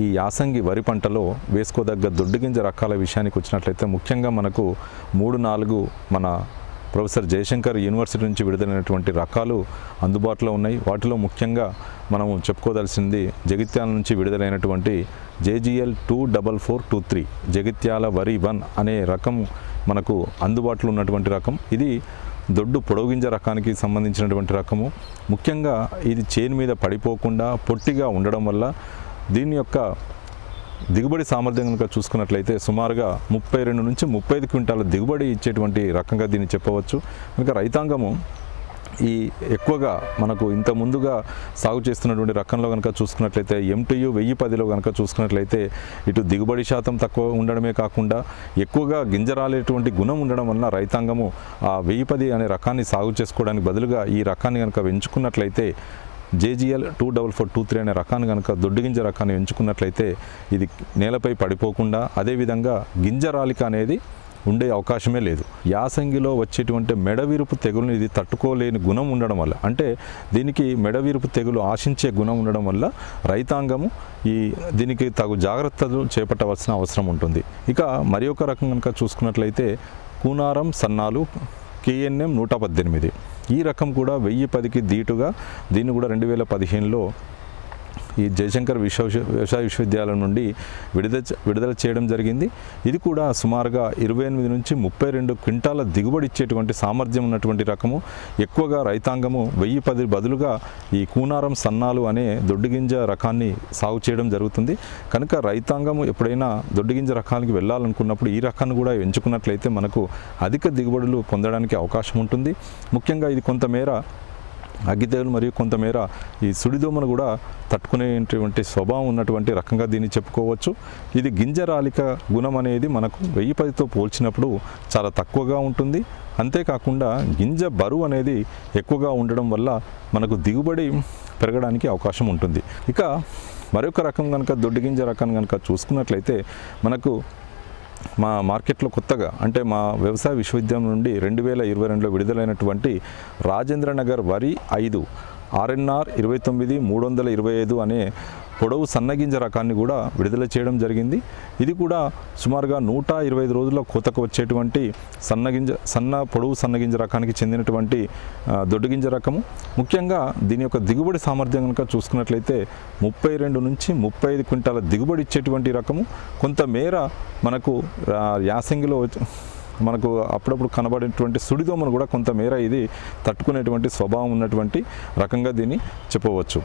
ఈ యాసంగి వరి పంటలో వేసుకోదగ్గ దొడ్డుగింజ రకాల విషయానికి వచ్చినట్లయితే ముఖ్యంగా మనకు 3-4 మన ప్రొఫెసర్ జయశంకర్ యూనివర్సిటీ నుంచి విడుదలైనటువంటి రకాలు అందుబాటులో ఉన్నాయి. వాటిలో ముఖ్యంగా మనము చెప్పుకోదలసింది జగిత్యాల నుంచి విడుదలైనటువంటి JGL 24423 జగిత్యాల వరి 1 అనే రకం మనకు అందుబాటులో ఉన్నటువంటి రకం. ఇది దొడ్డు పొడవుగింజ రకానికి సంబంధించినటువంటి రకము. ముఖ్యంగా ఇది చేను మీద పడిపోకుండా పొట్టిగా ఉండడం వల్ల దీని యొక్క దిగుబడి సామర్థ్యం కనుక చూసుకున్నట్లయితే సుమారుగా 32 నుంచి 35 క్వింటాల దిగుబడి ఇచ్చేటువంటి రకంగా దీన్ని చెప్పవచ్చు. కనుక రైతాంగము ఈ ఎక్కువగా మనకు ఇంత ముందుగా సాగు చేస్తున్నటువంటి రకంలో కనుక చూసుకున్నట్లయితే MTU 1010లో కనుక చూసుకున్నట్లయితే ఇటు దిగుబడి శాతం తక్కువ ఉండడమే కాకుండా ఎక్కువగా గింజరాలేటువంటి గుణం ఉండడం వలన రైతాంగము ఆ 1010 అనే రకాన్ని సాగు చేసుకోవడానికి బదులుగా ఈ రకాన్ని కనుక ఎంచుకున్నట్లయితే JGL 24423 అనే రకాన్ని కనుక దొడ్డుగింజ రకాన్ని ఎంచుకున్నట్లయితే ఇది నేలపై పడిపోకుండా అదేవిధంగా గింజరాలిక అనేది ఉండే అవకాశమే లేదు. యాసంగిలో వచ్చేటువంటి మెడవిరుపు తెగులుని ఇది తట్టుకోలేని గుణం ఉండడం వల్ల, అంటే దీనికి మెడవిరుపు తెగులు ఆశించే గుణం ఉండడం వల్ల రైతాంగము దీనికి తగు జాగ్రత్తలు చేపట్టవలసిన అవసరం ఉంటుంది. ఇక మరి ఒక రకం కనుక చూసుకున్నట్లయితే కూనారం సన్నాలు KNM 118 ఈ రకం కూడా 1010కి దీటుగా దీన్ని కూడా 2015లో ఈ జయశంకర్ వ్యవసాయ విశ్వవిద్యాలయం నుండి విడుదల చేయడం జరిగింది. ఇది కూడా సుమారుగా 28 నుంచి 32 క్వింటాల దిగుబడి ఇచ్చేటువంటి సామర్థ్యం ఉన్నటువంటి రకము. ఎక్కువగా రైతాంగము 1010 బదులుగా ఈ కూనారం సన్నాలు అనే దొడ్డుగింజ రకాన్ని సాగు చేయడం జరుగుతుంది. కనుక రైతాంగము ఎప్పుడైనా దొడ్డుగింజ రకానికి వెళ్ళాలనుకున్నప్పుడు ఈ రకాన్ని కూడా ఎంచుకున్నట్లయితే మనకు అధిక దిగుబడులు పొందడానికి అవకాశం ఉంటుంది. ముఖ్యంగా ఇది కొంతమేర అగ్గితేలు మరియు కొంతమేర ఈ సుడిదోమను కూడా తట్టుకునేటువంటి స్వభావం ఉన్నటువంటి రకంగా దీన్ని చెప్పుకోవచ్చు. ఇది గింజరాలిక గుణం అనేది మనకు 1010తో పోల్చినప్పుడు చాలా తక్కువగా ఉంటుంది. అంతేకాకుండా గింజ బరువు అనేది ఎక్కువగా ఉండడం వల్ల మనకు దిగుబడి పెరగడానికి అవకాశం ఉంటుంది. ఇక మరొక రకం కనుక దొడ్డుగింజ రకం కనుక చూసుకున్నట్లయితే మనకు మా మార్కెట్లో కొత్తగా అంటే మా వ్యవసాయ విశ్వవిద్యాలయం నుండి 2022లో విడుదలైనటువంటి రాజేంద్రనగర్ వరి 5 RNR 29325 అనే పొడవు సన్నగింజ రకాన్ని కూడా విడుదల చేయడం జరిగింది. ఇది కూడా సుమారుగా 125 రోజుల్లో కోతకు వచ్చేటువంటి సన్న పొడవు సన్నగింజ రకానికి చెందినటువంటి దొడ్డుగింజ రకము. ముఖ్యంగా దీని యొక్క దిగుబడి సామర్థ్యం కనుక చూసుకున్నట్లయితే 32 నుంచి 35 క్వింటాల దిగుబడి ఇచ్చేటువంటి రకము. కొంతమేర మనకు యాసంగిలో మనకు అప్పుడప్పుడు కనబడేటువంటి సుడిదోమను కూడా కొంతమేర ఇది తట్టుకునేటువంటి స్వభావం ఉన్నటువంటి రకంగా దీన్ని చెప్పవచ్చు.